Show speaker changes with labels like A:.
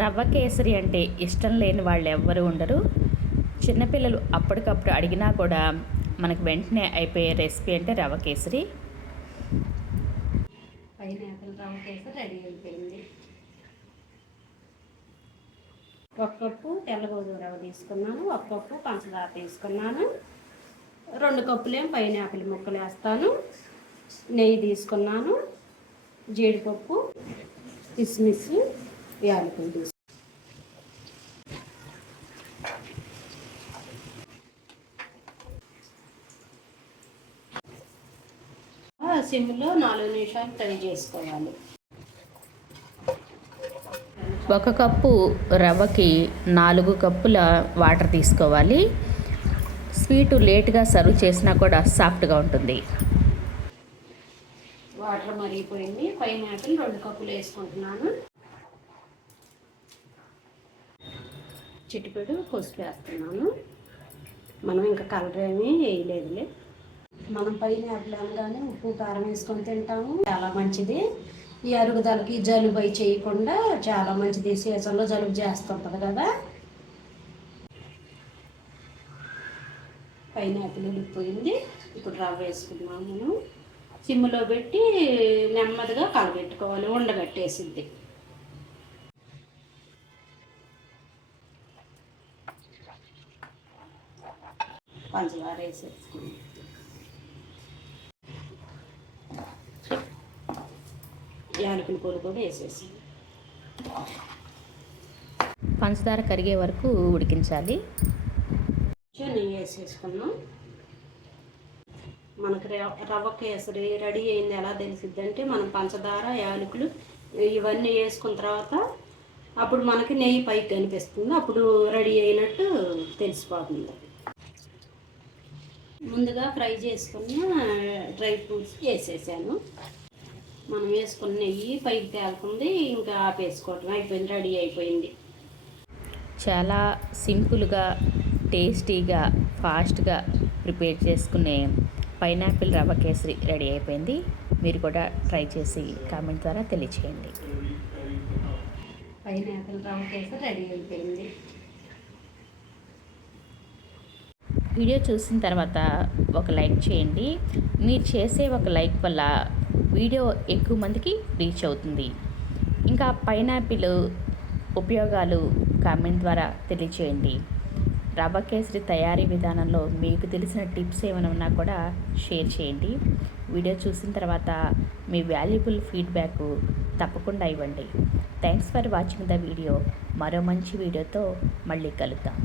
A: రవ్వ కేసరి అంటే ఇష్టం లేని వాళ్ళు ఎవ్వరు ఉండరు. చిన్నపిల్లలు అప్పటికప్పుడు అడిగినా కూడా మనకు వెంటనే అయిపోయే రెసిపీ అంటే రవ్వ కేసరి.
B: పైనాపిల్ రవ్వ కేసరి రెడీ అయిపోయింది. ఒక కప్పు తెల్ల గోధుమ రవ్వ తీసుకున్నాను ఒక కప్పు పంచదార తీసుకున్నాను. రెండు కప్పులేం పైనాపిల్ ముక్కలు వేస్తాను. నెయ్యి తీసుకున్నాను జీడిపప్పు కిస్మిస్ యాలకులు సిమ్లో నాలుగు నిమిషాలు ఫ్రై చేసుకోవాలి.
A: ఒక కప్పు రవ్వకి నాలుగు కప్పుల వాటర్ తీసుకోవాలి. స్వీటు లేట్గా సర్వ్ చేసినా కూడా సాఫ్ట్గా ఉంటుంది.
B: వాటర్ మరిగిపోయింది. పైనాపిల్ రెండు కప్పులు వేసుకుంటున్నాను. చిటిపెడు పసుపు వేస్తున్నాను. మనం ఇంకా కలర్ ఏమీ వేయలేదులే. మనం పైనాపిల్ కానీ ఉప్పు కారం వేసుకొని తింటాము. చాలా మంచిది. ఈ అరుగుదలకి జలుబు అయి చేయకుండా చాలా మంచిది. సీజన్లో జలుబు చేస్తుంటుంది కదా. పైన ఉడికిపోయింది. ఇప్పుడు రవ్వ వేసుకున్నాము మనం సిమ్లో పెట్టి నెమ్మదిగా కలబెట్టుకోవాలి. ఉండగట్టేసింది పంచదార వేసేసుకున్నాం యాలకుల పొడి కూడా వేసేసి
A: పంచదార కరిగే వరకు ఉడికించాలి.
B: నెయ్యి వేసేసుకున్నాం. మనకు రవ్వ కేసరి రెడీ అయింది ఎలా తెలిసిద్ది అంటే మనం పంచదార యాలకులు ఇవన్నీ వేసుకున్న తర్వాత అప్పుడు మనకి నెయ్యి పైకి కనిపిస్తుంది. అప్పుడు రెడీ అయినట్టు తెలిసిపోతుంది. ముందుగా ఫ్రై చేసుకున్న డ్రై ఫ్రూట్స్ వేసేసాను. మనం వేసుకున్న నెయ్యి పైకి తేలుకుంది ఇంకా ఆపేసుకోవటం అయిపోయింది రెడీ అయిపోయింది.
A: చాలా సింపుల్గా టేస్టీగా ఫాస్ట్గా ప్రిపేర్ చేసుకునే పైనాపిల్ రవ్వ కేసరి రెడీ అయిపోయింది. మీరు కూడా ట్రై చేసి కామెంట్ ద్వారా తెలియచేయండి.
B: పైనాపిల్ రవ్వ కేసరి రెడీ అయిపోయింది.
A: వీడియో చూసిన తర్వాత ఒక లైక్ చేయండి. మీరు చేసే ఒక లైక్ వల్ల వీడియో ఎక్కువ మందికి రీచ్ అవుతుంది. ఇంకా పైనాపిల్ ఉపయోగాలు కామెంట్ ద్వారా తెలియచేయండి. రవ్వ కేసరి తయారీ విధానంలో మీకు తెలిసిన టిప్స్ ఏమైనా ఉన్నా కూడా షేర్ చేయండి. వీడియో చూసిన తర్వాత మీ వాల్యుబుల్ ఫీడ్బ్యాక్ తప్పకుండా ఇవ్వండి. Thanks for watching the video. మరో మంచి వీడియోతో మళ్ళీ కలుద్దాం.